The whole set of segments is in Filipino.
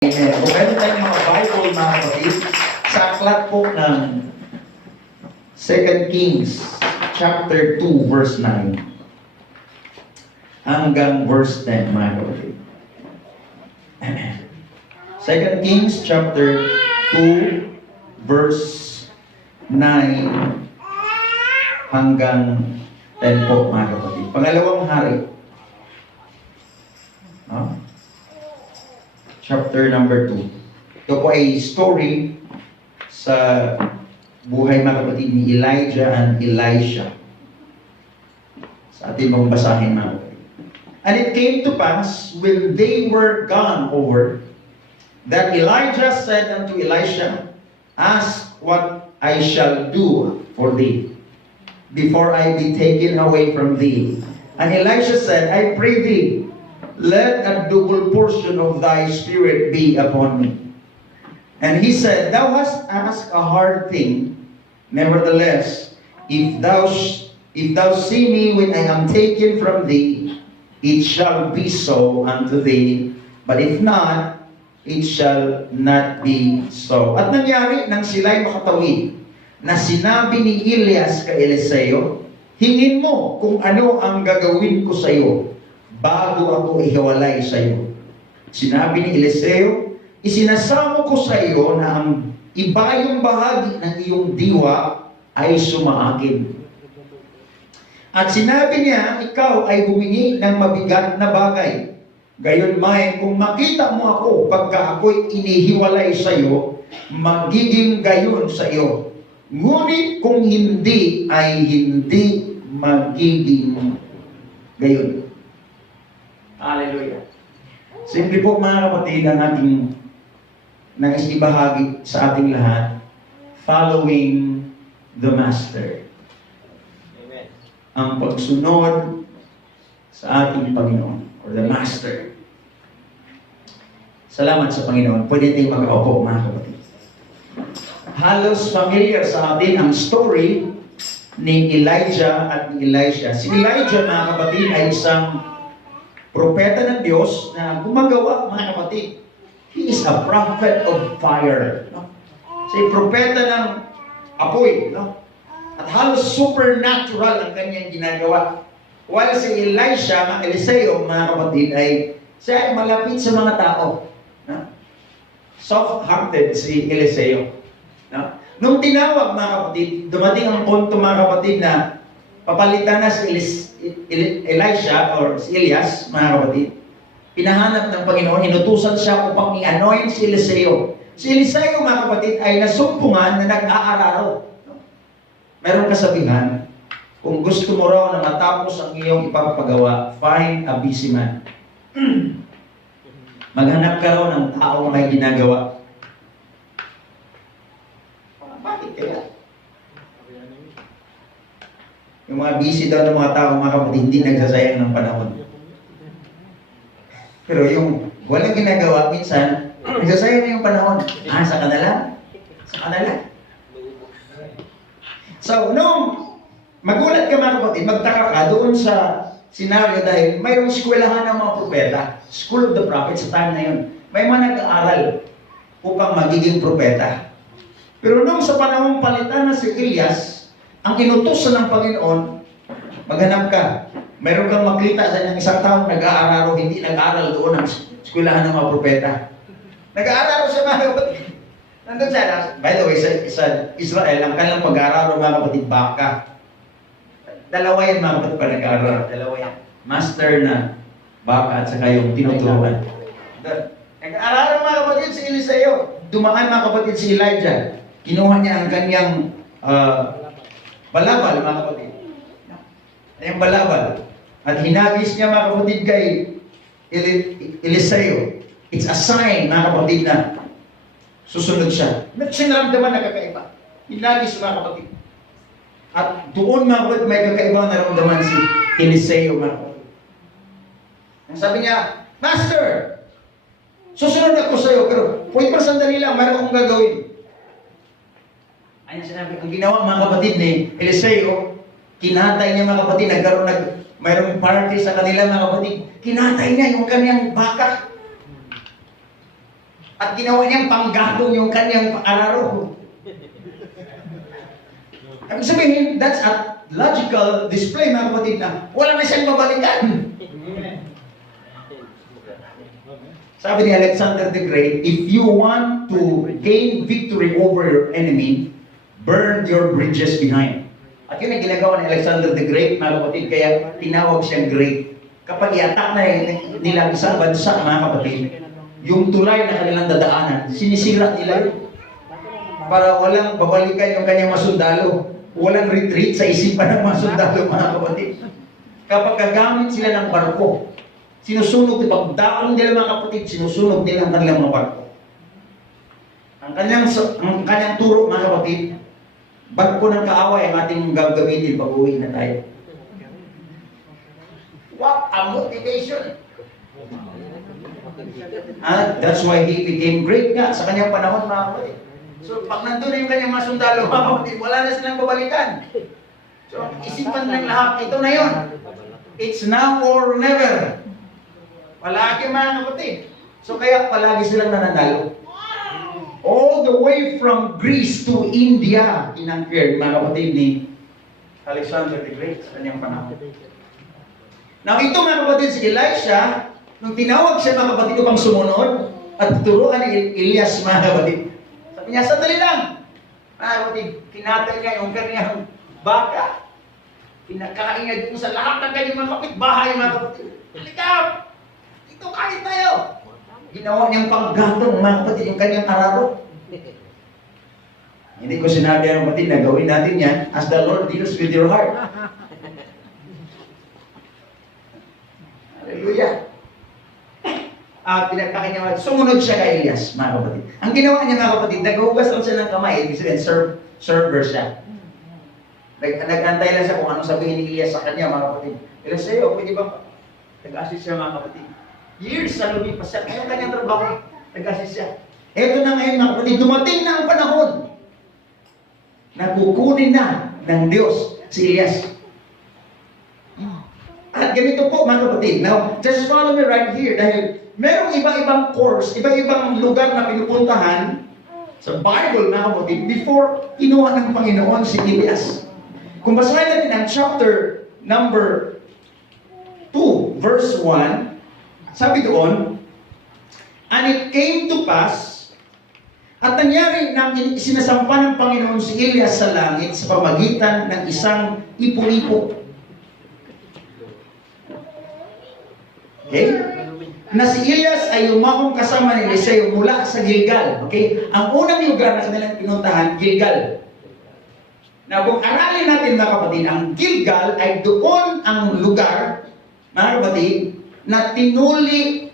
Amen. Kung meron tayong mga Bible, mga kapatid, sa aklat po ng 2 Kings chapter 2, verse 9 hanggang verse 10, mga kapatid. 2 Kings chapter 2, verse 9 hanggang 10 po, mga kapatid. Pangalawang hari. Chapter number 2. Ito po ay story sa buhay, mga kapatid, ni Elijah and Elisha. Sa atin mong basahin, mga kapatid. And it came to pass, when they were gone over, that Elijah said unto Elisha, ask what I shall do for thee, before I be taken away from thee. And Elisha said, I pray thee, let a double portion of thy spirit be upon me. And he said, thou hast asked a hard thing. Nevertheless, if thou see me when I am taken from thee, it shall be so unto thee. But if not, it shall not be so. At nangyari nang sila'y makatawid, na sinabi ni Elias kay Eliseo, hingin mo kung ano ang gagawin ko sa iyo bago ako ihiwalay sa iyo. Sinabi ni Eliseo, isinasamo ko sa iyo na ang ibayong bahagi ng iyong diwa ay sumaakin. At sinabi niya, ikaw ay humingi ng mabigat na bagay. Gayunmay, kung makita mo ako pagka ako'y inihiwalay sa iyo, magiging gayon sa iyo. Ngunit kung hindi, ay hindi magiging gayon. Hallelujah. Simple po, mga kapatid, ang ating nais ibahagi sa ating lahat, following the Master. Amen. Ang pagsunod sa ating Panginoon, or the Master. Salamat sa Panginoon. Pwede tayong mag-aupo, mga kapatid. Halos familiar sa atin ang story ni Elijah at ni Elisha. Si Elijah, mga kapatid, ay isang propeta ng Diyos na gumagawa, mga kapatid. He is a prophet of fire. No? Si propeta ng apoy. No? At halos supernatural ang kanyang ginagawa. While si Elisha, Eliseo, mga kapatid, ay siya ay malapit sa mga tao. No? Soft-hearted si Eliseo. No? Nung tinawag, mga kapatid, dumating ang punto, mga kapatid, na papalitan na si Elisha or si Elias, mga kapatid. Pinahanap ng Panginoon, inutusan siya upang i-anoint si Eliseo. Si Eliseo, mga kapatid, ay nasumpungan na nag-aararo. Meron kasabihan, kung gusto mo raw na matapos ang iyong ipapagawa, find a busy man. Maghanap ka raw ng taong may ginagawa. Bakit kaya? Yung mga busy daw ng mga tao, mga kapatid, hindi nagsasayang ng panahon. Pero yung walang ginagawa, minsan, nagsasayang na yung panahon. Sa kanila? Sa kanila. So, nung magulat ka, mga kapatid, magtaka ka doon sa senaryo dahil mayroong eskwelahan ng mga propeta. School of the prophets sa time na yun. May mga nag-aaral upang magiging propeta. Pero nung sa panahong palitan na si Elias, ang inutusan ng Panginoon, maghanap ka. Mayroon kang makita sa isang taong nag-aararo, hindi nag-aaral doon ang eskwelahan ng mga propeta. Nag-aararo siya, mga kapatid. Nandun siya, by the way, sa Israel, ang kanilang pag-aararo, mga kapatid, baka. Dalawa yan, mga kapatid, pa nag-aararo. Dalawa yan. Master na baka at saka yung tinuturuan. Nag-aararo, mga kapatid, si Eliseo. Dumaan, mga kapatid, si Elijah. Kinuha niya ang kanyang balabal, mga kapatid. Yung balabal. At hinagis niya, mga kapatid, kay Eliseo. It's a sign, mga kapatid, na susunod siya. Sinaramdaman na kakaiba. Hinagis, mga kapatid. At doon, mga kapatid, may kakaiba na naramdaman si Eliseo, mga kapatid. Sabi niya, Master, susunod ako sa iyo, pero wait pa sandali lang, mayroon akong gagawin. Ayan sinabi, ang ginawa, mga kapatid, ni Eliseo, kinatay niya, mga kapatid, mayroong party sa kanila, mga kapatid. Kinatay niya yung kanyang baka. At ginawa niyang panggatong yung kanyang araro. Ibig sabihin, that's a logical display, mga kapatid, na wala na siyang babalikan. Sabi ni Alexander the Great, if you want to gain victory over your enemy, burn your bridges behind. At yun ang ginagawa ni Alexander the Great, mga kapatid, kaya tinawag siyang great. Kapag i-attack na nila isang bansa, mga kapatid, yung tulay na kanilang dadaanan, sinisira nila yun. Para walang babalikan yung kanyang mga sundalo. Walang retreat sa isipan ng mga sundalo, mga kapatid. Kapag gagamit sila ng barko, sinusunog, pagdaon nila, mga kapatid, sinusunog nila ang kanilang mga barko. Ang kanyang turo, mga kapatid, barko ng kaaway ang ating gagamitin pag uwi na tayo. What a motivation! That's why he became great nga sa kanyang panahon, mga kapatid. So, pag nandun na yung kanyang mga sundalo, mga kapatid, wala na silang babalikan. So, isipan ng lahat, ito na yun. It's now or never. Palagi, mga kapatid. So, kaya palagi silang nananalo. All the way from Greece to India, inangkir, mga kapatid, ni Alexander the Great sa kanyang panahon. Now, ito, mga kapatid, si Elisha, nung tinawag siya, mga kapatid, upang sumunod at turuan ni Elias, mga kapatid. Sabi niya, sandali lang. Mga kapatid, kinatay niya yung kanyang baka. Pinakain niya dito sa lahat ng kanyang mga kapitbahay, mga kapatid. Halika! Dito kain tayo! Ginawa niyang panggatong, mga kapatid, yung kanyang araro. Hindi ko sinabi, mga kapatid, na gawin natin yan as the Lord deals with your heart. Hallelujah! Pinagpakin niya, sumunod siya kay Elias, mga kapatid. Ang ginawa niya, mga kapatid, naghugas lang siya ng kamay, ibig sabihin, server siya. Nagantay lang siya kung anong sabihin ni Elias sa kanya, mga kapatid. Pero sa'yo, pwede ba nag-assist siya, mga kapatid? Years sa lumipas siya, kaya kanyang trabaho, nag-assist siya. Eto na ngayon, mga kapatid, dumating na ang panahon na kukunin na ng Diyos si Elias. At ganito po, mga kapatid. Now, just follow me right here dahil merong iba-ibang course, iba-ibang lugar na pinupuntahan sa Bible, mga kapatid, before kinuha ng Panginoon si Elias. Kung basahin natin ang chapter number 2, verse 1, sabi doon, and it came to pass, at nangyari na sinasampa ng Panginoon si Elias sa langit sa pamagitan ng isang ipo-ipo. Okay? Na si Elias ay umahong kasama ni Eliseo mula sa Gilgal. Okay? Ang unang lugar na kanilang pinuntahan, Gilgal. Na kung aralin natin, mga kapatid, ang Gilgal ay doon ang lugar, mga kapatid, na tinuli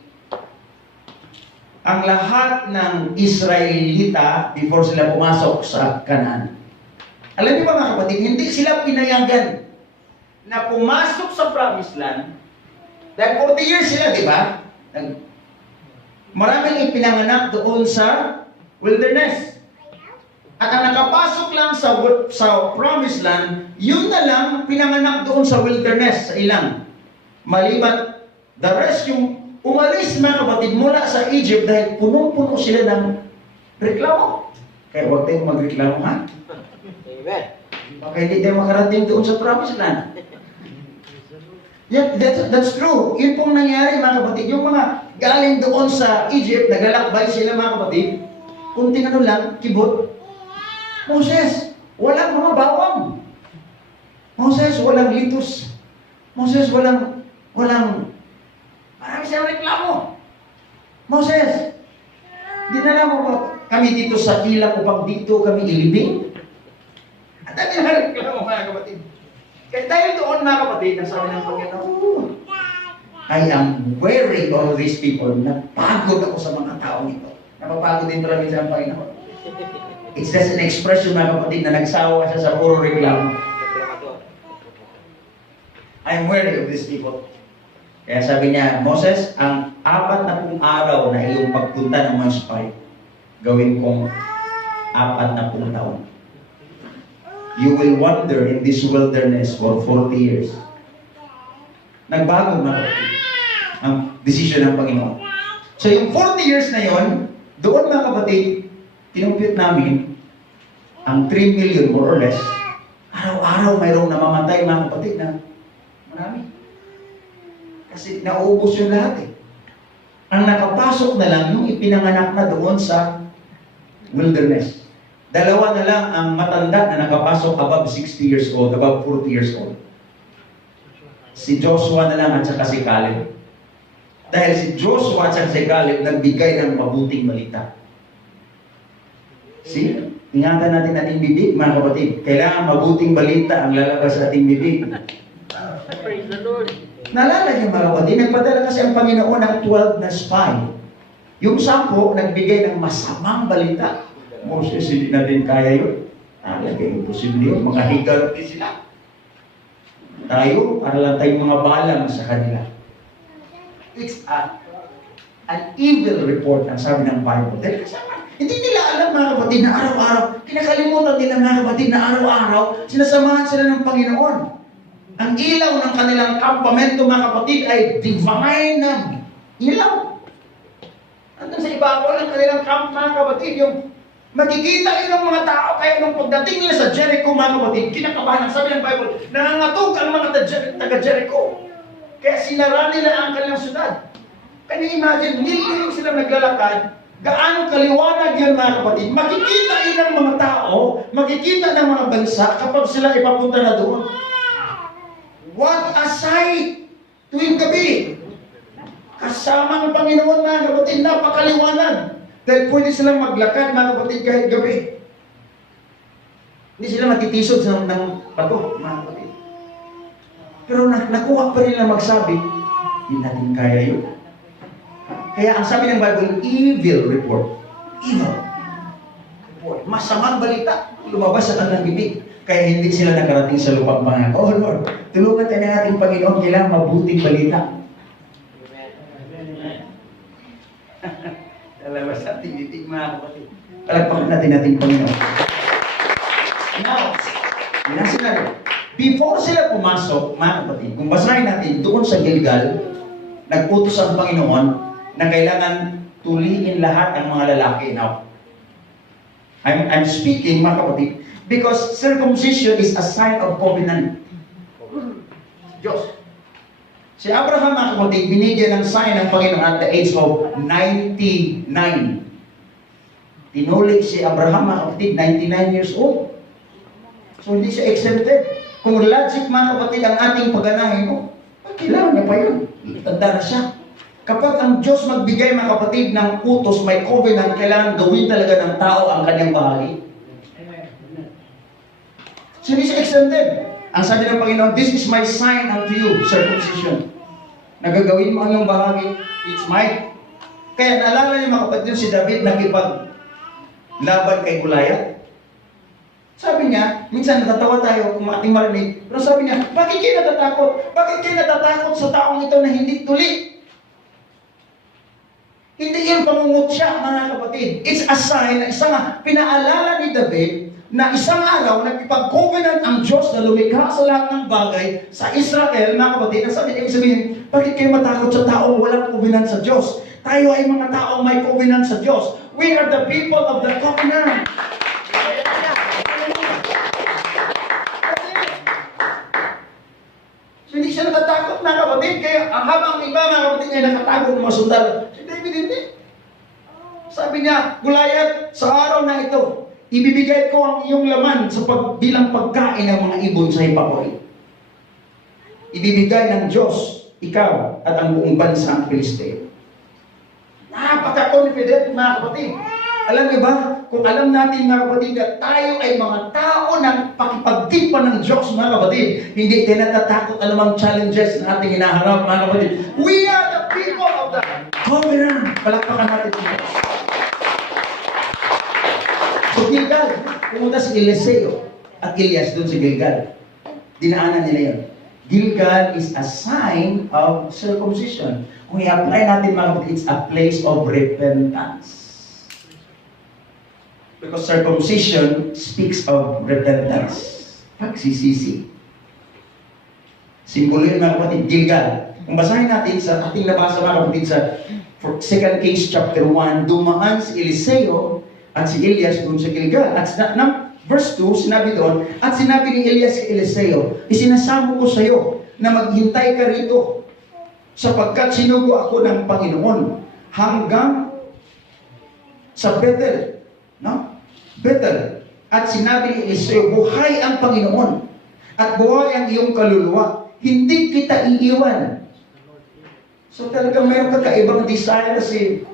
ang lahat ng Israelita before sila pumasok sa Canaan. Alam niyo ba, mga kapatid, hindi sila pinayagan na pumasok sa Promised Land. Dahil 40 years sila, di ba? Maraming ipinanganak doon sa wilderness. At ang nakapasok lang sa Promised Land, yun na lang pinanganak doon sa wilderness, sa ilang. Maliban, the rest yung umalis, mga kapatid, mula sa Egypt dahil punong-puno sila ng reklamo. Kaya huwag tayong magreklamo, ha? Amen. Baka hindi tayo makarating doon sa Promised Land. Yeah, that's true. Yun pong nangyari, mga kapatid. Yung mga galing doon sa Egypt, naglalakbay sila, mga kapatid. Kunting ano lang, kibot. Moses, walang mga bawang. Moses, walang litos. Moses, walang, marami siyang reklamo. Moses, dinala mo ba kami dito sa ilang upang dito kami ilibing? At dami na reklamo, mga kapatid. Kaya dahil doon, mga kapatid, nasabi ng Panginoon, I am weary of these people. Napagod ako sa mga taong ito. Napapagod din talaga sa Panginoon. It's just an expression, mga kapatid, na nagsawa siya sa puro reklamo. I'm weary of these people. Kaya sabi niya, Moses, ang 40 araw na iyong pagpunta ng mga spy, gawin kong 40 taon. You will wander in this wilderness for 40 years. Nagbago, mga kapatid, ang desisyon ng Panginoon. So yung 40 years na yon, Doon mga kapatid, kinumpute namin, ang 3 million more or less, araw-araw mayroong namamatay mga kapatid na marami. Kasi nauubos yung lahat eh. Ang nakapasok na lang yung ipinanganak na doon sa wilderness. 2 na lang ang matanda na nakapasok above 60 years old, above 40 years old. Si Joshua na lang at saka si Caleb. Dahil si Joshua at saka si Caleb nagbigay ng mabuting balita. See? Ingatan natin ating bibig, mga kapatid. Kailangan mabuting balita ang lalabas sa ating bibig. Praise the Lord. Naalala niyo mga kapatid, nagpadala kasi ang Panginoon ng 12 na spy. Yung 10 nagbigay ng masamang balita. Moses, hindi natin kaya yun. Kaya imposible yun. Mga higarot din sila. Tayo, para lang tayong mga balang sa kanila. It's an evil report ang sabi ng Bible. Dahil kasama, hindi nila alam mga kapatid na araw-araw, kinakalimutan nila mga kapatid na araw-araw, sinasamahan sila ng Panginoon. Ang ilaw ng kanilang kampamento mga kapatid ay divine na ilaw. Hanggang sa ibabaw ng kanilang camp mga kapatid, yung makikita nila ng mga tao, kaya nung pagdating nila sa Jericho mga kapatid, kinakabahan ang sabi ng Bible, nangangatog ang mga taga-Jericho. Kaya sinara nila ang kanilang syudad. Can you imagine, niling sila naglalakad, gaano kaliwanag yan mga kapatid, makikita yun ng mga tao, makikita ng mga bansa kapag sila ipapunta na doon. What a sight! Tuwing gabi, kasama ang Panginoon mga kapatid, napakaliwanag. Dahil pwede silang maglakad mga kapatid kahit gabi. Hindi sila matitisod ng bato mga kapatid. Pero nakuha pa rin lang magsabi, hindi natin kaya yun. Kaya ang sabi ng Bible, evil report. Evil report. Masamang balita, lumabas sa kanilang bibig. Kaya hindi sila nakarating sa lupang pangako. Oh Lord, tulungan tayo ng ating Panginoon, kailangan mabuting balita. Lalabas sa ating bibig mga kapatid. Palagpakan natin ating Panginoon. Now, yun ang sinabi. Before sila pumasok, mga kapatid, kung basahin natin doon sa Gilgal, nag-utos ang Panginoon na kailangan tuliin lahat ang mga lalaki. Now, I'm speaking, mga kapatid, because circumcision is a sign of covenant. Diyos. Si Abraham, mga kapatid, binigyan ng sign ng Panginoon at the age of 99. Tinulig si Abraham, mga kapatid, 99 years old. So, hindi siya exempted. Kung logic, mga kapatid, ang ating pagganahin, kailangan niya pa yun. Tanda na siya. Kapag ang Diyos magbigay, mga kapatid, ng utos, may covenant, kailangan gawin talaga ng tao ang kanyang bahagi. So, hindi siya exempted. Ang sabi ng Panginoon, this is my sign unto you, circumcision. Nagagawin mo ang iyong bahagi, it's mine. Kaya naalala niyo, mga kapatid, si David nakipaglaban kay Goliath. Sabi niya, minsan natatawa tayo kung ating marinig, pero sabi niya, bakit kayo natatakot? Bakit kayo natatakot sa taong ito na hindi tuli? Hindi yun pangungutya, mga kapatid. It's a sign na isang pinaalala ni David na isang araw nagpipag-covenant ang Diyos na lumikha sa lahat ng bagay sa Israel, mga kapatid. Ang sabi niya, sabihin, bakit kayo matakot sa taong walang covenant sa Diyos? Tayo ay mga taong may covenant sa Diyos. We are the people of the covenant. Hindi siya natatakot mga kapatid. Kaya habang iba mga kapatid niya nakatago ng mga sundalo, si David hindi. Sabi niya, Goliath, sa araw na ito, ibibigay ko ang iyong laman sa bilang pagkain ng mga ibon sa hipakoy. Ibibigay ng Diyos, ikaw, at ang buong bansa ang Pilisteo. Napaka-confident mga kapatid. Alam niyo ba, kung alam natin mga kapatid na tayo ay mga tao ng pakipagtipan ng Diyos mga kapatid, hindi tayo natatakot anumang challenges na ating hinaharap mga kapatid. We are the people of the covenant. Palakpakan natin ito. So Gilgal, pumunta si Eliseo at Elias doon si Gilgal. Dinaanan nila yun. Gilgal is a sign of circumcision. Kung i-apply natin mga kapatid, it's a place of repentance. Because circumcision speaks of repentance. Pagsisisi. Simbolo yun mga kapatid, Gilgal. Kung basahin natin sa ating nabasa mga kapatid sa 1 2 Kings chapter 1, dumaan si Eliseo at si Elias doon sa Gilgal. At verse 2, sinabi doon, at sinabi ni Elias kay Eliseo, isinasamo ko sa iyo na maghintay ka rito sapagkat sinugo ako ng Panginoon hanggang sa Bethel. No? Bethel. At sinabi ni Eliseo, buhay ang Panginoon at buhay ang iyong kaluluwa. Hindi kita iiwan. So talagang mayroong kakaibang desire si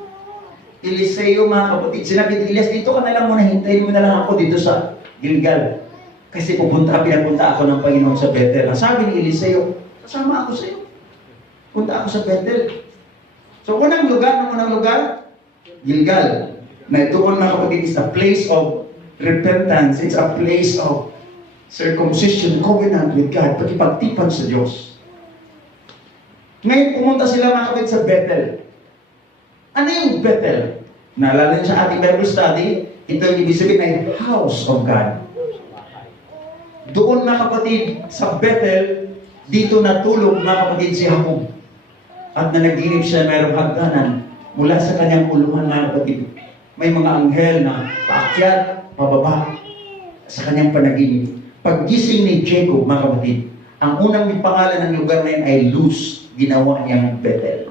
Eliseo, mga kapatid. Sinabi ni Elias, dito ka na lang muna, hintayin mo na lang ako dito sa Gilgal. Kasi pinapunta ako ng Panginoon sa Bethel. Ang sabi ni Eliseo, kasama ako sa iyo. Punta ako sa Bethel. So unang lugar, Gilgal. Na doon, mga kapatid, is a place of repentance. It's a place of circumcision, covenant with God, pagkipagtipan sa Diyos. Ngayon, pumunta sila, mga kapatid, sa Bethel. Ano yung Bethel? Naalala niyo sa ating Bible study, ito yung ibig sabihin ay house of God. Doon, mga kapatid, sa Bethel, dito natulog, mga kapatid, si Jacob. At nanaginip siya, mayroong hagdanan mula sa kanyang uluhan, mga kapatid. May mga anghel na paakyat, pababa sa kanyang panaginip. Paggising ni Jacob, mga kapatid, ang unang pangalan ng lugar na yun ay Luz. Ginawa niyang Bethel.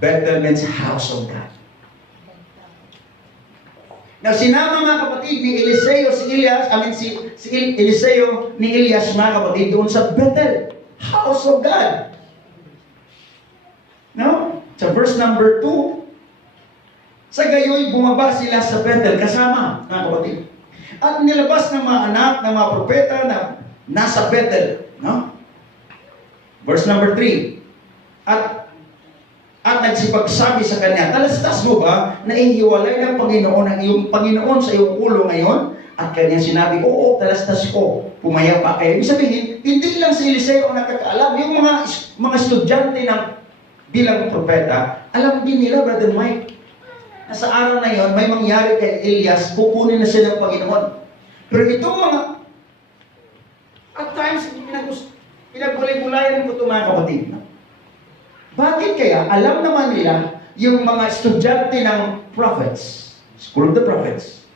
Bethel means house of God. Now, sinama, mga kapatid, ni Eliseo, si Eliseo ni Elias, mga kapatid, doon sa Bethel, house of God. No? Sa verse number 2, sa gayoy, bumaba sila sa Bethel kasama, mga kapatid. At nilabas ng mga anak, ng mga propeta na nasa Bethel. No? Verse number 3, at nagsipagsabi sa kanya, talastas mo ba na ihiwalay ng Panginoon ang iyong Panginoon sa iyong ulo ngayon? At kanya sinabi, oo, talastas ko. Pumayapa kayo. Ibig sabihin, hindi lang si Eliseo ang nakakaalam. Yung mga estudyante ng bilang propeta, alam din nila, Brother Mike, na sa araw na yon, may mangyari kay Elias, kukunin na siya ng Panginoon. Pero itong mga, at times, pinagbulay-bulayan ko ito, mga kapatid. Bakit kaya? Alam naman nila yung mga estudyante ng prophets, School of the Prophets.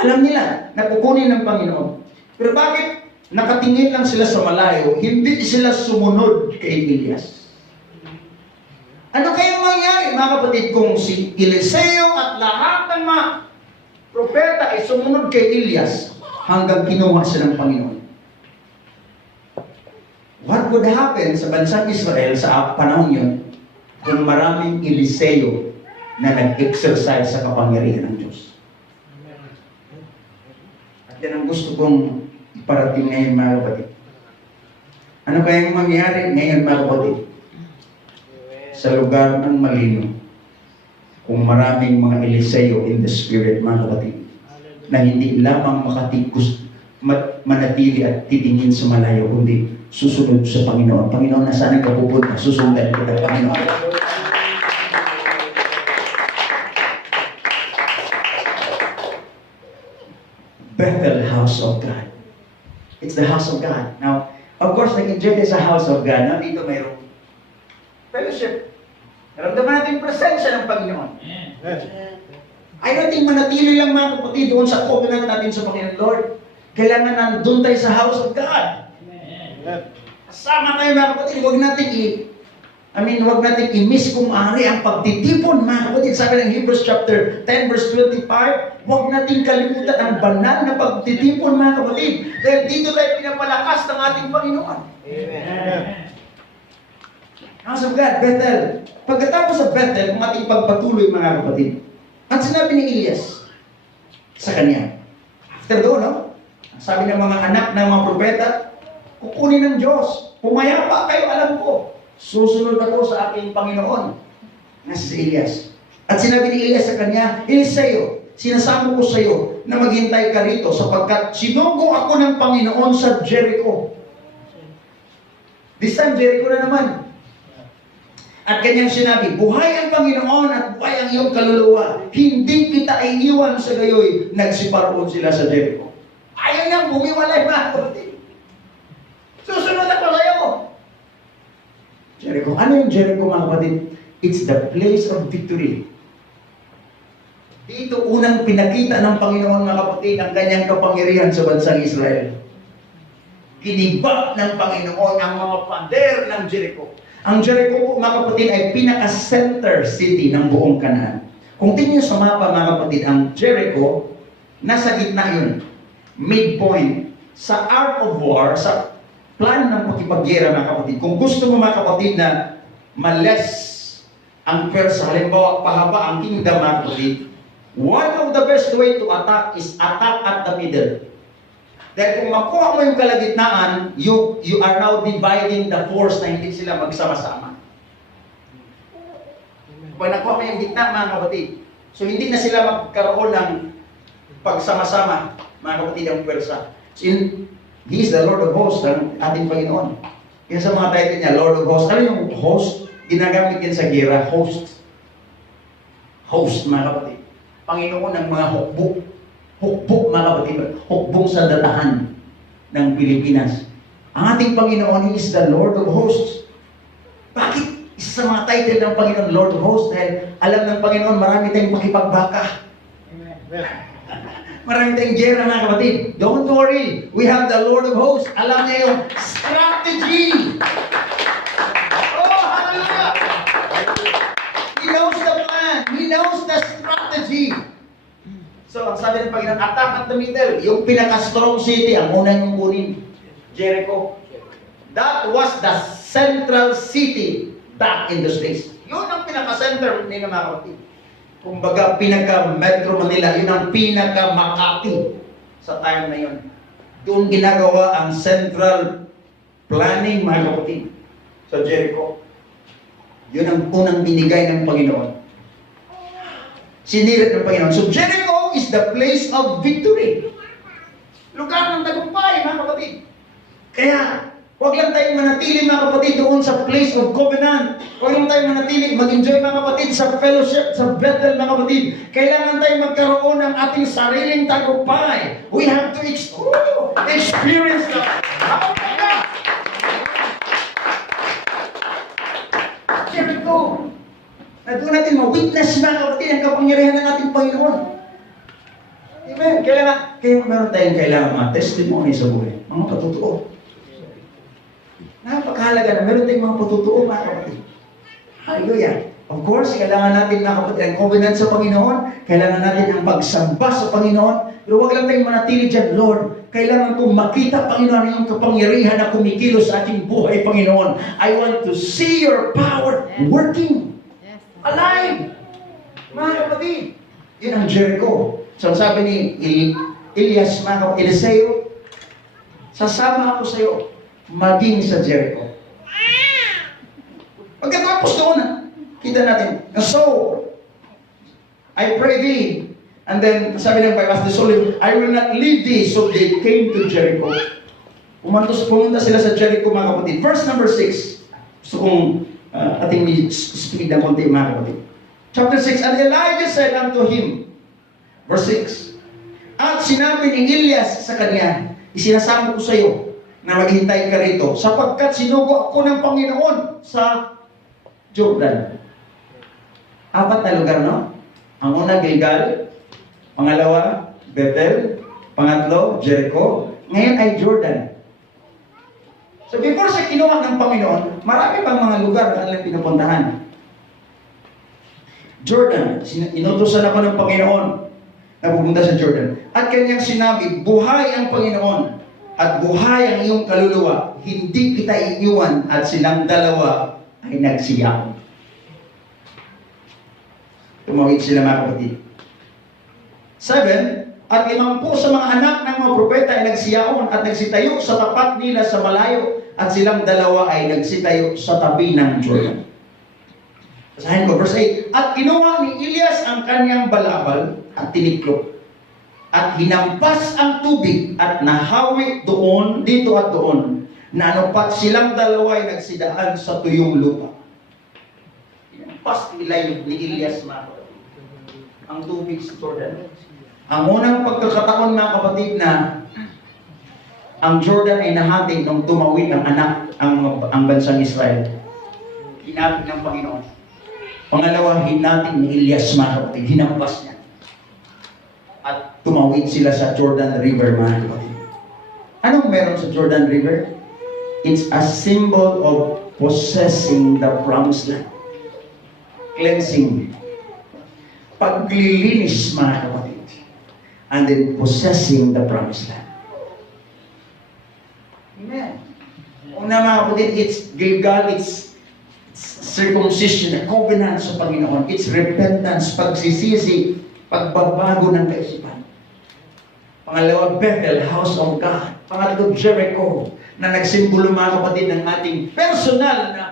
Alam nila na kukunin ng Panginoon. Pero bakit nakatingin lang sila sa malayo, hindi sila sumunod kay Elias? Ano kayang mangyari, mga kapatid, kung si Eliseo at lahat ng mga propeta ay sumunod kay Elias hanggang kinuha siya ng Panginoon? What would happen sa bansang Israel sa panahon yun kung maraming Eliseo na nag-exercise sa kapangyarihan ng Diyos? At yan ang gusto kong iparating ngayon, mga kapatid. Ano kayang mangyari ngayon, mga kapatid, sa lugar ng malino kung maraming mga Eliseo in the Spirit, mga kapatid, na hindi lamang makatikos, manatili at titingin sa malayo, kundi susunod sa Panginoon. Panginoon, nasaan ka pupunta? Susundan kita, Panginoon. Bethel, house of God. It's the house of God. Now, of course, nag-enjoy sa house of God. Now, dito mayroong fellowship. Naramdaman natin yung presensya ng Panginoon. I don't think manatili lang, mga kapatid, doon sa covenant natin sa Panginoon, Lord. Kailangan nandun tayo sa house of God. Kasama tayo, mga kapatid. Huwag natin i-miss kung maaari ang pagtitipon, mga kapatid. Sabi ng Hebrews chapter 10 verse 25, huwag natin kalimutan ang banal na pagtitipon, mga kapatid. Dahil dito tayo pinapalakas ng ating Panginoon. Amen. House of God, Bethel. Pagkatapos sa Bethel, ang ating pagpatuloy, mga kapatid. At sinabi ni Elias sa kanya, after doon, no? Sabi ng mga anak ng mga propeta, kukunin ng Diyos. Pumayapa kayo, alam ko. Susunod ako sa aking Panginoon. Nasa si Elias. At sinabi ni Elias sa kanya, Eliseo, sinasama ko sa iyo na maghintay ka rito sapagkat sinugo ako ng Panginoon sa Jericho. This time, Jericho na naman. At kanyang sinabi, buhay ang Panginoon at buhay ang iyong kaluluwa. Hindi kita iiwan sa gayoy. Nagsiparoon sila sa Jericho. Ayaw niyang bumiwalay, mga kapatid. Susunod ako sa'yo. Jericho. Ano yung Jericho, mga kapatid? It's the place of victory. Dito unang pinakita ng Panginoon, mga kapatid, ang kanyang kapangyarihan sa bansang Israel. Giniba ng Panginoon ang mga pader ng Jericho. Ang Jericho po, mga kapatid, ay pinaka-center city ng buong Canaan. Kung tingin sa mapa, mga kapatid, ang Jericho, nasa gitna yun. Midpoint. Sa art of war, sa plan ng pakipagyera, mga kapatid. Kung gusto mo, mga kapatid, na males ang Persia, halimbawa, pahaba ang kingdom, mga kapatid, one of the best way to attack is attack at the middle. Dahil kung makuha mo yung kalagitnaan, you are now dividing the force na hindi sila magsama-sama. Pag nakuha mo yung gitna, mga kapatid, so hindi na sila magkaroon ng pagsama-sama, mga kapatid, ang Persia. So, He is the Lord of Hosts, ang ating Panginoon. Yan sa mga title niya, Lord of Hosts. Ano yung host? Ginagamit yan sa gira, host. Host, mga kapatid. Panginoon ng mga hukbo. Hukbo, mga kapatid. Hukbong sandatahan ng Pilipinas. Ang ating Panginoon, He is the Lord of Hosts. Bakit? Isa sa mga title ng Panginoon, Lord of Hosts, dahil alam ng Panginoon, marami tayong pakipagbaka. Marami tayong gera, mga kapatid. Don't worry, we have the Lord of Hosts. Alam niya yung strategy. Oh, hallelujah! He knows the plan. He knows the strategy. So, ang sabi ng Panginoon, attack at the middle. Yung pinaka-strong city, ang unang yung kunin. Jericho. That was the central city back in those days. Yun ang pinaka-center nila, mga kapatid. Kumbaga, pinaka-Metro Manila, yun ang pinaka-Makati sa time na yun. Doon ginagawa ang central planning, mga kapatid, sa Jericho. Yun ang unang binigay ng Panginoon. Sinirit ng Panginoon. So, Jericho is the place of victory. Lugar ng tagumpay, mga kapatid. Kaya, huwag lang tayong manatili, mga kapatid, doon sa place of covenant. Huwag lang tayong manatili, mag-enjoy, mga kapatid, sa fellowship, sa Bethel, mga kapatid. Kailangan tayong magkaroon ng ating sariling tagumpay. We have to experience the power of God. Jericho. Na doon natin ma-witness, mga kapatid, ang kapangyarihan ng ating Panginoon. Amen. Kaya meron tayong kailangan mga testimony sa buhay. Mga patutoo. Napakahalaga na meron tayong mga patutoo, mga kapatid. Hallelujah. Of course, kailangan natin, mga kapatid, ang covenant sa Panginoon. Kailangan natin ang pagsamba sa Panginoon. Pero huwag lang tayong manatili dyan, Lord. Kailangan kong makita, Panginoon, yung kapangyarihan na kumikilos sa ating buhay, Panginoon. I want to see your power working. Alive! Mga kapatid. Yun ang Jericho. So, sabi ni Elias, mga Eliseo, sasama ako sa iyo maging sa Jericho. Pagkatapos doon, kita natin, so, I pray thee, and then, sabi ng Bible, I will not leave thee, so they came to Jericho. Pumunta sila sa Jericho, mga kapatid. Verse number 6. Gusto kong ating speed ng konti, mga kapatid. Chapter 6, and Elijah said unto him, verse 6, at sinabi ni Elias sa kanya, isinasama ko sa iyo na maghintay ka rito, sapagkat sinugo ako ng Panginoon sa Jordan. 4 na lugar, no? Ang una, Gilgal. Pangalawa, Bethel. Pangatlo, Jericho. Ngayon ay Jordan. So before sa kinuha ng Panginoon, marami pang mga lugar na kanilang pinupuntahan. Jordan, inutusan ako ng Panginoon na pupunta sa Jordan. At kanyang sinabi, buhay ang Panginoon at buhay ang iyong kaluluwa, hindi kita iiwan, at silang dalawa ay nagsiyaw. Tumawid sila, mga kapatid. 7, at 50 sa mga anak ng mga propeta ay nagsiyaon at nagsitayo sa tapat nila sa malayo, at silang dalawa ay nagsitayo sa tabi ng Jordan. Basahin ko, verse 8. At kinuha ni Elias ang kanyang balabal at tiniklop. At hinampas ang tubig at nahawi doon, dito at doon. Nanupat silang dalawa ay nagsidaan sa tuyong lupa. Hinampas nila ni Elias, mga kapatid, ang tubig sa Jordan. Ang unang pagkakataon, mga kapatid, na ang Jordan ay nahati nung tumawid ang bansang Israel. Hinapit ng Panginoon. Pangalawa, hinating ni Elias, mga kapatid, hinampas niya. At tumawid sila sa Jordan River, mga kapatid. Anong meron sa Jordan River? It's a symbol of possessing the promised land. Cleansing. Paglilinis, mga kapatid. And then possessing the promised land. Amen. Una, mga kapatid, it's Gilgal, it's circumcision, a covenant sa Panginoon. It's repentance, pagsisisi, pagbabago ng kaisipan. Pangalawa, Bethel, house of God. Pangatlo, Jericho, na nagsimbolo, mga kapatid, ng ating personal na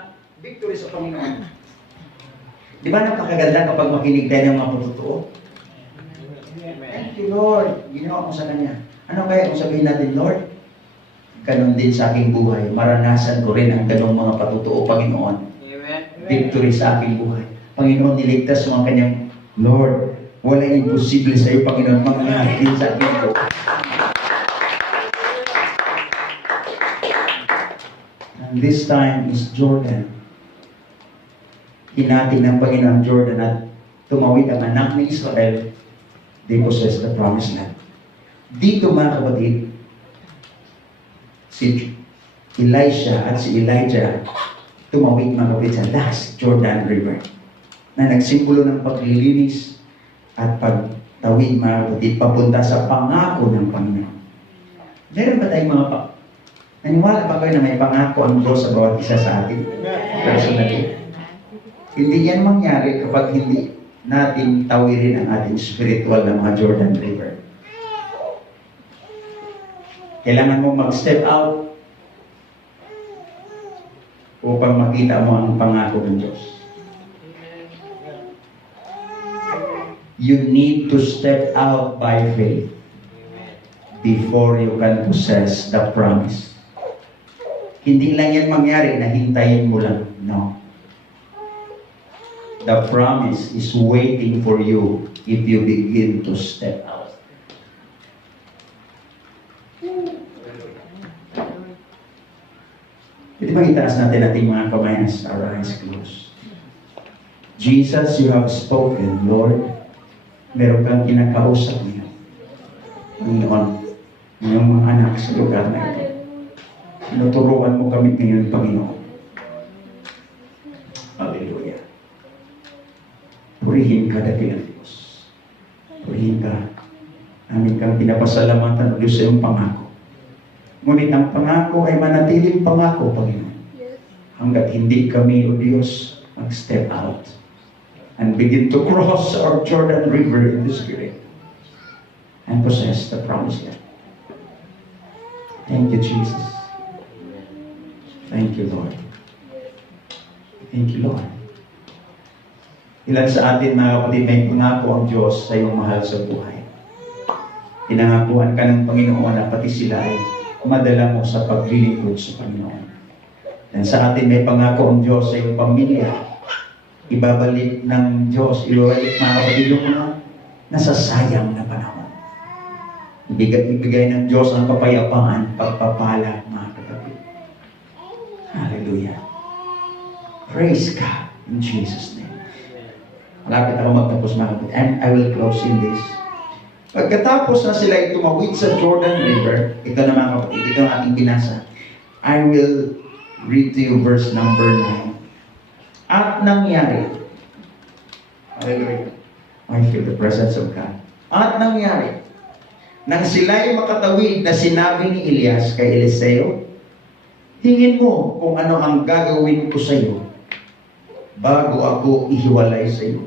victory sa Panginoon. Di ba napakaganda kapag makinig tayo ng mga patotoo? Thank you, Lord. Ginawa ko sa Kanya. Ano kaya kung sabihin natin, Lord, ganon din sa aking buhay. Maranasan ko rin ang ganong mga patotoo, Panginoon. Amen. Victory sa aking buhay. Panginoon, niligtas mo ang Kanyang, Lord, walang imposible sa iyo, Panginoon, mangyari sa aking buhay. And this time is Jordan. Hinati ng Panginoon Jordan at tumawid ang anak ni Israel. They possess the promised land. Dito, mga kapatid, si Elisha at si Elijah tumawid, mga kapatid, sa last Jordan River na nagsimbolo ng paglilinis at pagtawid, mga kapatid, papunta sa pangako ng Panginoon. Meron ba tayong mga naniwala ba kayo na may pangako ang Diyos sa bawat isa sa atin? Personally. Hindi yan mangyari kapag hindi natin tawirin ang ating spiritual na mga Jordan River. Kailangan mo mag-step out upang makita mo ang pangako ng Diyos. You need to step out by faith before you can possess the promise. Hindi lang yan mangyari na hintayin mo lang. No. The promise is waiting for you if you begin to step out. Pwede ba itaas natin ating mga kamay as our eyes closed? Jesus, you have spoken, Lord. Meron kang kinakausap niyo. Panginoon, ngayong mga anak sa lugar na ito. Tinuturuan mo kami ngayon, Panginoon. Hallelujah. Purihin ka, dakilang Diyos. Purihin ka. Namin kang pinapasalamatan, O Diyos, sa iyong pangako. Ngunit ang pangako ay manatiling pangako, Panginoon. Hanggat hindi kami, O Diyos, mag-step out and begin to cross our Jordan River in the Spirit and possess the promised land. Thank you, Jesus. Thank you, Lord. Thank you, Lord. Ilan sa atin, mga kapatid, may pangako ang Diyos sa iyong mahal sa buhay. Pinangakuan ka ng Panginoon na pati sila ay madala mo sa paglilingkod sa Panginoon. Dan sa atin may pangako ang Diyos sa iyong pamilya. Ibabalik ng Diyos, ibabalik, mga kapatid, yung mga nasasayang na panahon. Ibigay ng Diyos ang kapayapaan, pagpapala, mga kapatid. Hallelujah. Praise God in Jesus' name. Malapit ako magtapos, mga kapatid. And I will close in this. Pagkatapos na sila ay tumawid sa Jordan River, ito na, mga kapatid, ito ang ating binasa. I will read to you verse number 9. At nangyari, hallelujah, I feel the presence of God. At nangyari, nang sila'y makatawid na sinabi ni Elias kay Eliseo, hingin mo kung ano ang gagawin ko sa iyo bago ako ihiwalay sa iyo.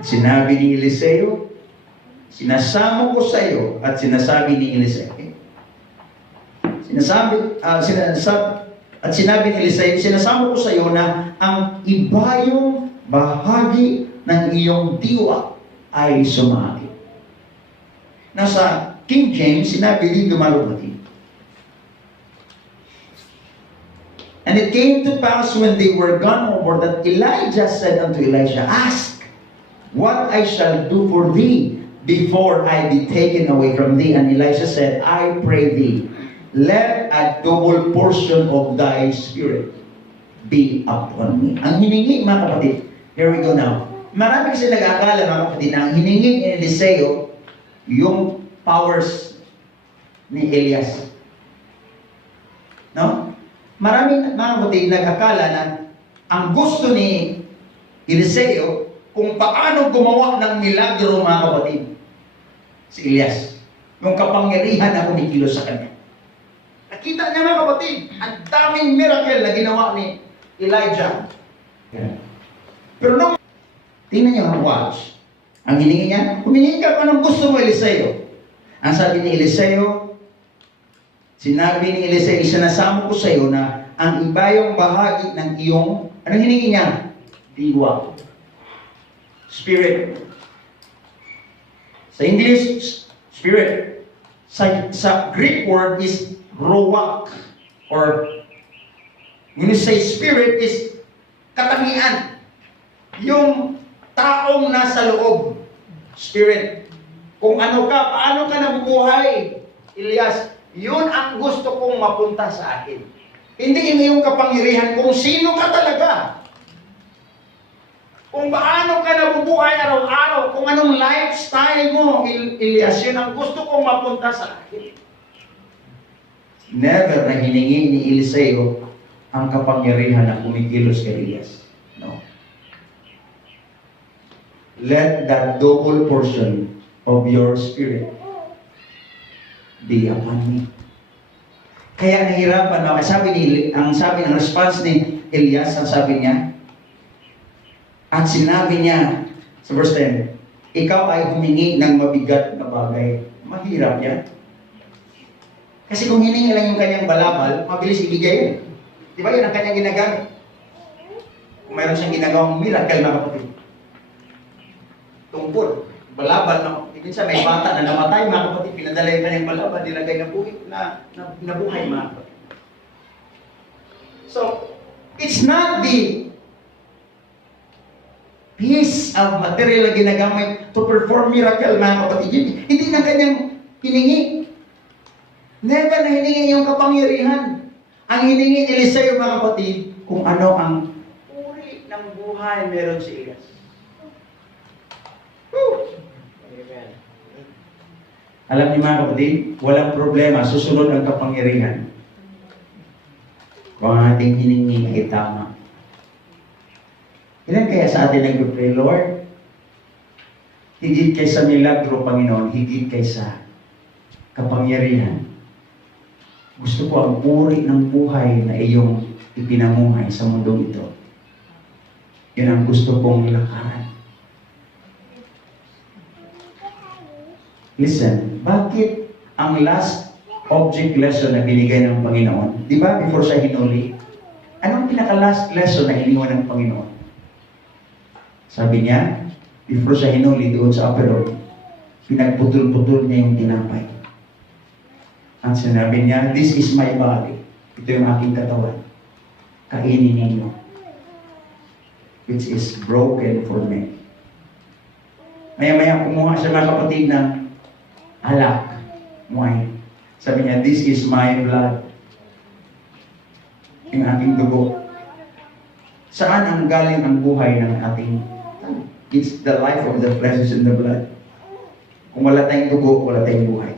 At sinabi ni Eliseo, sinasamo ko sa iyo, at sinasabi ni Eliseo, sinabi ni Eliseo, sinasamo ko sa iyo na ang ibayong bahagi ng iyong diwa ay sumagi. Nasa King James, sinabi dito, mga kapatid, and it came to pass when they were gone over that Elijah said unto Elisha, ask what I shall do for thee before I be taken away from thee. And Elisha said, I pray thee, let a double portion of thy spirit be upon me. Ang hiningi, mga kapatid, Here we go now. Marami kasi nag-aakala, mga kapatid, na hiningi ni Eliseo yung powers ni Elias. No? Marami mga kapatid nag-akala na ang gusto ni Eliseo kung paano gumawa ng milagro, mga kapatid, si Elias. Yung kapangyarihan na kumikilos sa kanya. Nakita niya, mga kapatid, ang daming miracle na ginawa ni Elijah. Pero nung tingnan niyo, watch. Ang hiningi niya, humingi ka pa ng gusto mo, Eliseo. Ang sabi ni Eliseo, sinabi ni Eliseo, isinasamo ko sa iyo na ang ibayong bahagi ng iyong, anong hiningi niya? Diwa. Spirit. Sa English, spirit. Sa Greek word is ruach. Or, when you say spirit is katangian. Yung taong nasa loob, spirit. Kung ano ka, paano ka nabubuhay, Elias, yun ang gusto kong mapunta sa akin. Hindi yung iyong kapangyarihan kung sino ka talaga. Kung paano ka nabubuhay araw-araw, kung anong lifestyle mo, Elias, yun ang gusto kong mapunta sa akin. Never na hiningi ni Eliseo ang kapangyarihan na kumikilos kay Elias. No. Let that double portion of your spirit be upon me. Kaya nahirapan na, ang sabi ng response ni Elias, ang sabi niya, at sinabi niya sa verse 10, ikaw ay humingi ng mabigat na bagay. Mahirap yan. Kasi kung hiningi lang yung kanyang balabal, mabilis ibigay yun. Di ba yun ang kanyang ginagamit? Kung mayroon siyang ginagawang miracle, mga kapatid. Tungkol, balabal, minsan may bata na namatay, mga kapatid, pinadala yung kanyang balabal, nilagay na buhay, mga kapatid. So, it's not the piece of material na ginagamit to perform miracle, mga kapatid. Hindi na kanyang hiningi. Never na hiningi yung kapangyarihan. Ang hiningi ni Eliseo, mga kapatid, kung ano ang uri ng buhay meron si Elias. Alam niyo, mga kapatid, walang problema, susunod ang kapangyarihan. Kung ang ating hiningi ay tama. Ilan kaya sa atin nag-pray, Lord? Higit kay sa milagro, Panginoon, higit kay sa kapangyarihan. Gusto ko ang uri ng buhay na iyong ipinamuhay sa mundong ito. Yun ang gusto kong lakaran. Listen, bakit ang last object lesson na binigay ng Panginoon, di ba before siya hinuli, anong pinaka-last lesson na iniwan ng Panginoon? Sabi niya, before siya hinuli doon sa upper room, pinagputol-putol niya yung tinapay. Ang sinabi niya, this is my body. Ito yung aking katawan. Kainin ninyo. Which is broken for me. Maya-maya kumuha siya, mga kapatid, ng alak, wine. Sabi niya, this is my blood. Yung aking dugo. Saan ang galing ang buhay ng ating? It's the life of the flesh is in the blood. Kung wala tayong dugo, wala tayong buhay.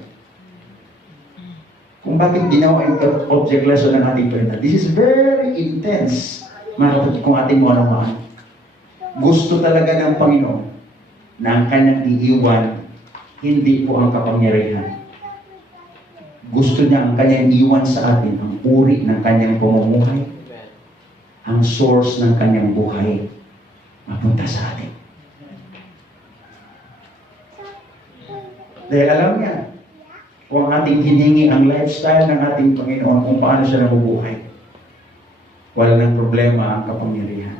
Kung bakit ginawa yung object lesson ng ating kwenta. This is very intense, mga kapatid, kung ating maunawaan. Gusto talaga ng Panginoon na ang kanyang iiwan, hindi po ang kapangyarihan. Gusto niya ang kanyang iiwan sa atin, ang uri ng kanyang pamumuhay, ang source ng kanyang buhay, mapunta sa atin. Dahil alam niya, kung ating hiningi ang lifestyle ng ating Panginoon, kung paano siya nabubuhay, wala nang problema ang kapangyarihan.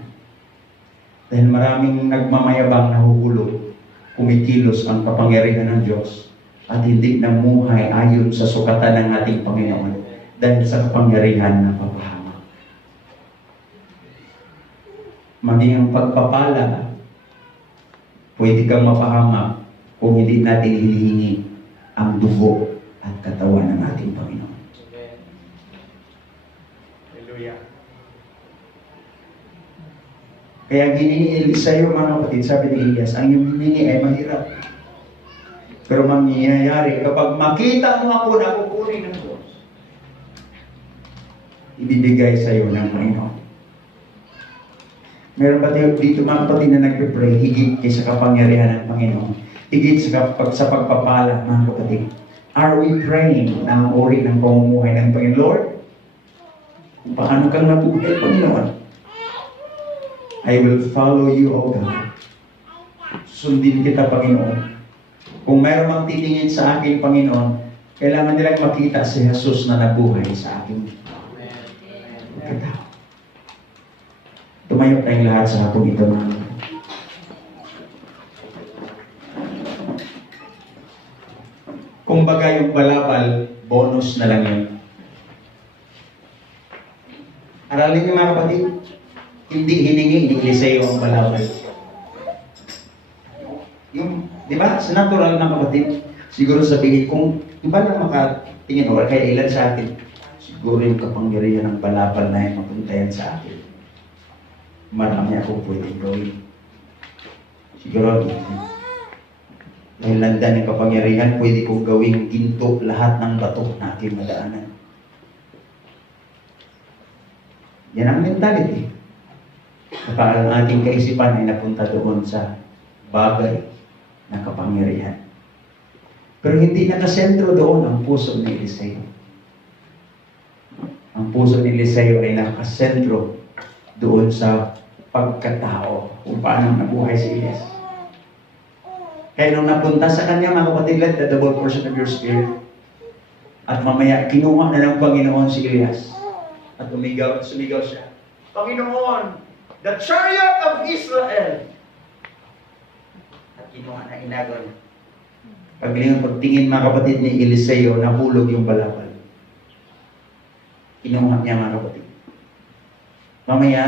Dahil maraming nagmamayabang nahuhulog, kumikilos ang kapangyarihan ng Diyos at hindi namuhay ayon sa sukatan ng ating Panginoon dahil sa kapangyarihan na papahamak. Maging ang pagpapala, pwede kang mapahamak kung hindi natin hinihingi ang dugo at katawan ng ating Panginoon. Hallelujah. Kaya giningi Eliseo, mga kapatid, sabi ni Elias, ang iyong hiningi ay mahirap. Pero mangyayari, kapag makita mo ako na kukunin ng Diyos, ibibigay sa iyo ng Panginoon. Meron ba dito mga kapatid na nagpe-pray, higit kaysa kapangyarihan ng Panginoon? Higit sa pagpapala, mga kapatid. Are we praying na ang uri ng pamumuhay ng Panginoon? Lord, kung paano kang nabuhay, Panginoon, I will follow you, O God. Sundin kita, Panginoon. Kung mayroon mang titingin sa akin, Panginoon, kailangan nilang makita si Jesus na nabuhay sa akin. Katao. Tumayo tayong lahat sa hapon ito, mga kapatid. Kung baga yung balabal, bonus na lang yun. Aralin niyo, mga kapatid, hindi hiningi ni Eliseo ang balabal. Yung, di ba, sa natural na kapatid, siguro sabihin, kung iba lang makatingin o kaya ilan sa atin, siguro yung kapangyarihan ng balabal na yung mapuntayan sa akin. Marami akong pwedeng gawin. Siguro, dahil landan ng kapangyarihan, pwede kong gawing ginto lahat ng bato na aking madaanan. Yan ang mentality. Kapag ang ating kaisipan ay napunta doon sa bagay na kapangyarihan. Pero hindi nakasentro doon ang puso ni Eliseo. Ang puso ni Eliseo ay nakasentro doon sa pagkatao kung paano nabuhay si Elias. Kaya nung napunta sa kanya, mga kapatid, let the double portion of your spirit. At mamaya, kinuha na ng Panginoon si Elias. At sumigaw siya, Panginoon, the chariot of Israel. At kinuha na inagon. Pagtingin, mga kapatid, ni Eliseo, nahulog yung balabal. Kinuha niya, mga kapatid. Mamaya,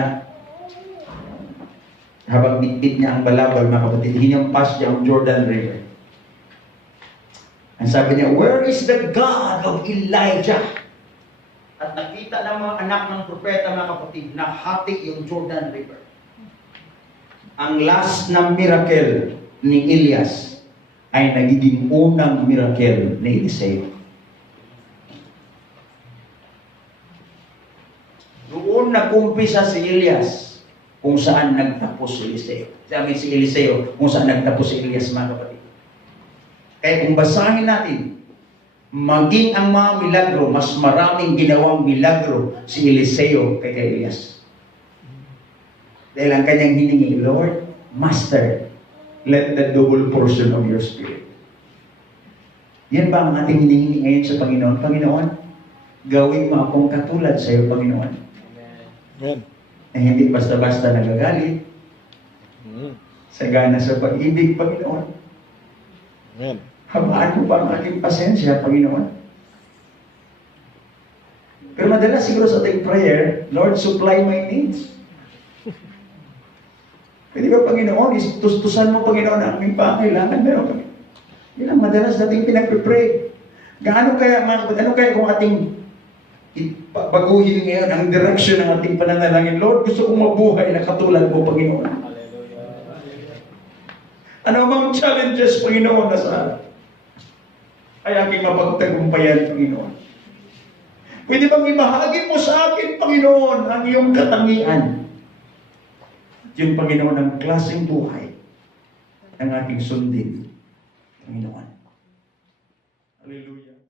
habang bitbit niya ang balabal, mga kapatid, hinampas niya ang Jordan River. Ang sabi niya, where is the God of Elijah? At nakita ng mga anak ng propeta, mga kapatid, na hati yung Jordan River. Ang last na miracle ni Elias ay nagiging unang miracle ni Eliseo. Doon nag-umpisa si Elias kung saan nagtapos si Eliseo. Sabi si Eliseo kung saan nagtapos si Elias, mga kapatid. Kaya kung basahin natin, maging ang mga milagro, mas maraming ginawang milagro si Eliseo kay Elias. Dahil ang kanyang hiningi, Lord, Master, let the double portion of your spirit. Yan ba ang ating hinihingi ngayon sa Panginoon? Panginoon, gawin mo akong katulad sa iyo, Panginoon. Amen. Na hindi basta-basta nagagalit. Sagana sa pag-ibig, Panginoon. Amen. Habaan mo pa ang aking pasensya, Panginoon. Pero madalas siguro sa ating prayer, Lord, supply my needs. Pwede ba, Panginoon, tustusan mo, Panginoon, ang aming pangailangan? Meron kami. Yan ang madalas nating pinagpipray. Ano kaya kung ating baguhin ngayon ang direksyon ng ating pananalangin? Lord, gusto kong mabuhay na katulad mo, Panginoon. Ano mang challenges, Panginoon, na sa ay aking mapagtagumpayan, Panginoon. Pwede bang ibahagi mo sa akin, Panginoon, ang iyong katangian? Yung Panginoon ang klaseng buhay ng aking sundin, Panginoon. Hallelujah.